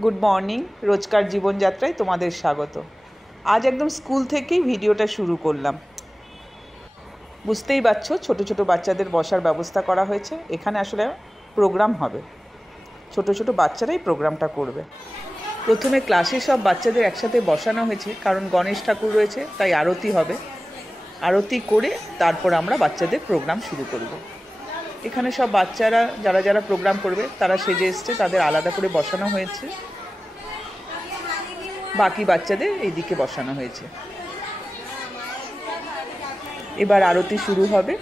Good morning. रोजकार जीवनযাত্রায় তোমাদের স্বাগত। আজ একদম স্কুল থেকেই ভিডিওটা শুরু করলাম। বুঝতেই পারছো ছোট ছোট বাচ্চাদের বসার ব্যবস্থা করা হয়েছে। এখানে আসলে প্রোগ্রাম হবে, ছোট ছোট বাচ্চারাই প্রোগ্রামটা করবে। প্রথমে ক্লাসে সব বাচ্চাদের একসাথে বসানো হয়েছে, কারণ গণেশ ঠাকুর রয়েছে, তাই আরতি হবে। আরতি করে তারপর আমরা বাচ্চাদের প্রোগ্রাম শুরু করব। এখানে সব বাচ্চারা যারা যারা প্রোগ্রাম করবে তারা সেজে এসছে, তাদের আলাদা করে বসানো হয়েছে। বাকি বাচ্চাদের এইদিকে বসানো হয়েছে। এবার আরতি শুরু হবে।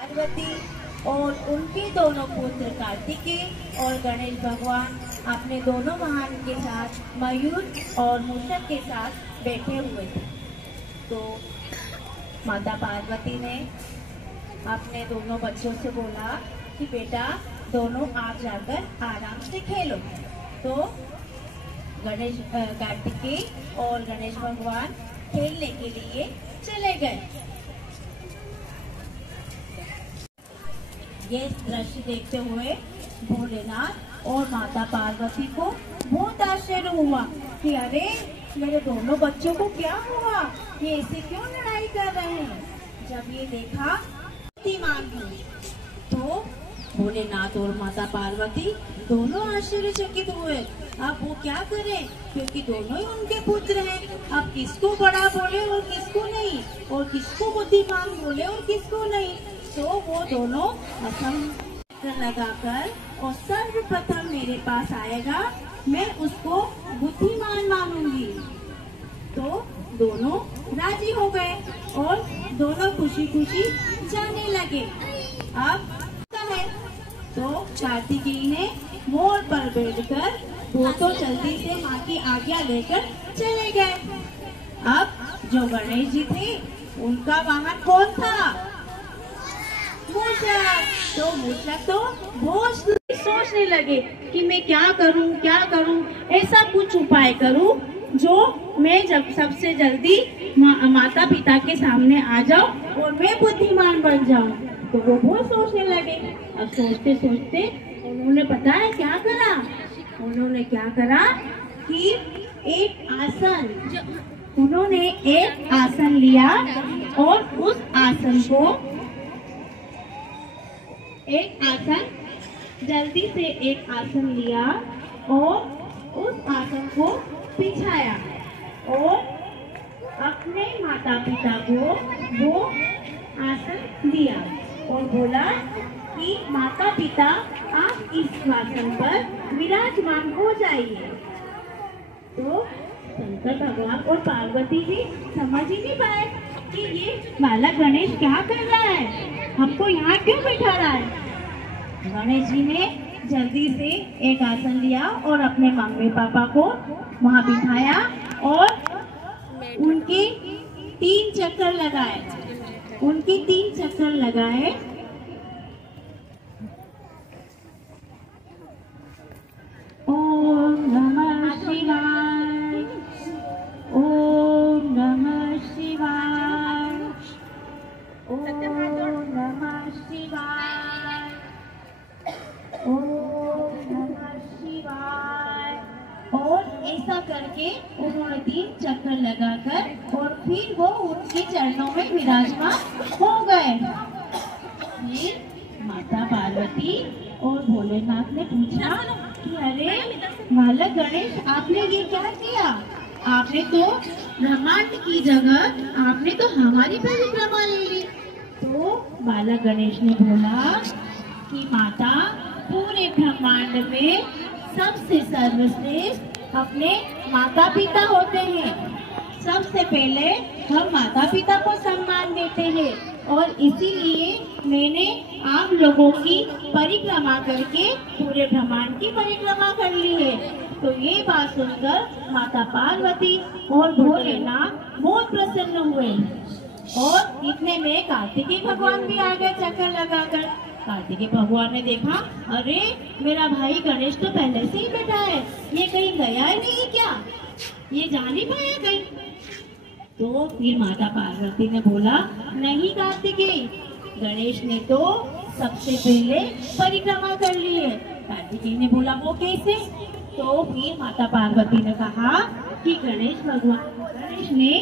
पार्वती और उनके दोनों पुत्र कार्तिकेय और गणेश भगवान अपने दोनों वाहन के साथ मयूर और मूषक के साथ बैठे हुए थे। तो माता पार्वती ने अपने दोनों बच्चों से बोला कि बेटा दोनों आप जाकर आराम से खेलो। तो गणेश कार्तिकेय और गणेश भगवान खेलने के लिए चले गए। ये दृश्य देखते हुए भोलेनाथ और माता पार्वती को बहुत आश्चर्य हुआ कि अरे मेरे दोनों बच्चों को क्या हुआ, ये ऐसे क्यों लड़ाई कर रहे हैं। जब ये देखा तो भोलेनाथ और माता पार्वती दोनों आश्चर्यचकित हुए। अब वो क्या करें, क्योंकि दोनों ही उनके पुत्र हैं। अब किसको बड़ा बोले और किसको नहीं, और किसको बुद्धिमान बोले और किसको नहीं। तो वो दोनों लगाकर और सर्वप्रथम मेरे पास आएगा, मैं उसको बुद्धिमान मानूंगी। तो दोनों राजी हो गए और दोनों खुशी खुशी जाने लगे। अब है तो कार्तिकेय ने मोर पर बैठकर वो तो जल्दी से माँ की आज्ञा लेकर चले गए। अब जो गणेश जी थे उनका वाहन कौन था, मूषक। तो मूषक तो बहुत सोचने लगे कि मैं क्या करूं, ऐसा कुछ उपाय करूं जो मैं जब सबसे जल्दी माता पिता के सामने आ जाऊं और मैं बुद्धिमान बन जाऊं। तो वो बहुत सोचने लगे। अब सोचते सोचते उन्होंने पता है क्या करा, उन्होंने क्या करा कि उन्होंने एक आसन लिया और उस आसन को जल्दी से एक आसन लिया और उस आसन को बिछाया और अपने माता पिता को वो आसन दिया और बोला कि माता पिता आप इस आसन पर विराजमान हो जाइए। तो शंकर भगवान और पार्वती जी समझ ही नहीं पाए कि ये बालक गणेश क्या कर रहा है, हमको यहाँ क्यों बैठा रहा है। गणेश जी ने जल्दी से एक आसन लिया और अपने मम्मी पापा को वहाँ बिठाया और उनके 3 चक्कर लगाए। ओम नमः शिवाय, ओम नमः शिवाय, ओम नमः शिवाय, ओम नमः शिवाय। और ऐसा करके उन्होंने 3 चक्कर लगाकर और फिर वो उनके चरणों में विराजमान हो गए। फिर माता पार्वती और भोलेनाथ ने पूछा कि अरे बालक गणेश आपने ये क्या किया, आपने तो ब्रह्मांड की जगह आपने तो हमारी परिक्रमा ले ली। तो बालक गणेश ने बोला कि माता पूरे ब्रह्मांड में सबसे सर्वश्रेष्ठ अपने माता पिता होते हैं। सबसे पहले हम माता पिता को सम्मान देते हैं और इसीलिए मैंने आप लोगों की परिक्रमा करके पूरे ब्रह्मांड की परिक्रमा कर ली है। तो ये बात सुनकर माता पार्वती और भोलेनाथ बहुत प्रसन्न हुए और इतने में कार्तिकेय भगवान भी आ गए चक्कर लगाकर। कार्तिकेय भगवान ने देखा, अरे मेरा भाई गणेश तो पहले से ही बैठा है, ये कहीं गया ही नहीं क्या, ये जा नहीं पाया कहीं। तो फिर माता पार्वती ने बोला, नहीं कार्तिकेय, गणेश ने तो सबसे पहले परिक्रमा कर ली है। कार्तिकेय ने बोला, वो कैसे? तो फिर माता पार्वती ने कहा कि गणेश ने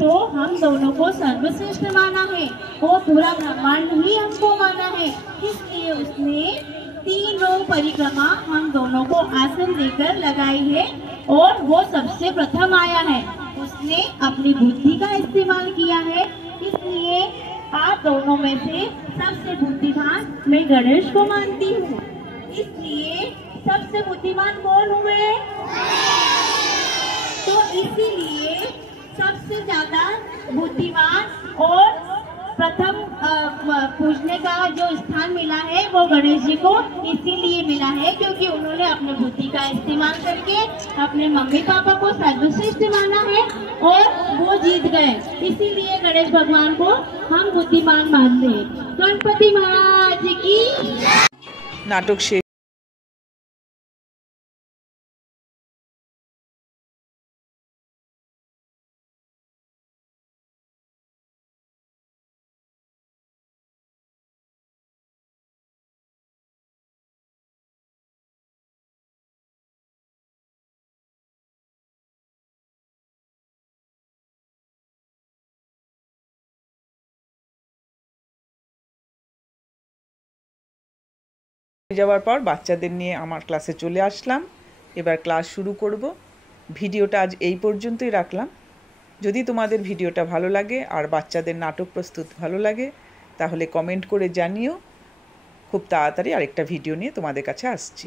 तो हम दोनों को सर्वश्रेष्ठ माना है और पूरा ब्रह्मांड ही हमको माना है, इसलिए उसने तीनों परिक्रमा हम दोनों को आसन देकर लगाई है और वो सबसे प्रथम आया है। उसने अपनी बुद्धि का इस्तेमाल किया है, इसलिए आप दोनों में से सबसे बुद्धिमान मैं गणेश को मानती हूँ। इसलिए सबसे बुद्धिमान कौन हुए? तो इसीलिए सबसे ज्यादा बुद्धिमान और प्रथम पूजने का जो स्थान मिला है वो गणेश जी को इसीलिए मिला है क्योंकि उन्होंने अपने बुद्धि का इस्तेमाल करके अपने मम्मी पापा को सर्वश्रेष्ठ माना है और वो जीत गए। इसीलिए गणेश भगवान को हम बुद्धिमान मानते हैं। गणपति महाराज की नाटक शेष। যাওয়ার পর বাচ্চাদের নিয়ে আমার ক্লাসে চলে আসলাম। এবার ক্লাস শুরু করব। ভিডিওটা আজ এই পর্যন্তই রাখলাম। যদি তোমাদের ভিডিওটা ভালো লাগে আর বাচ্চাদের নাটক প্রস্তুত ভালো লাগে তাহলে কমেন্ট করে জানিও। খুব তাড়াতাড়ি আরেকটা ভিডিও নিয়ে তোমাদের কাছে আসছি।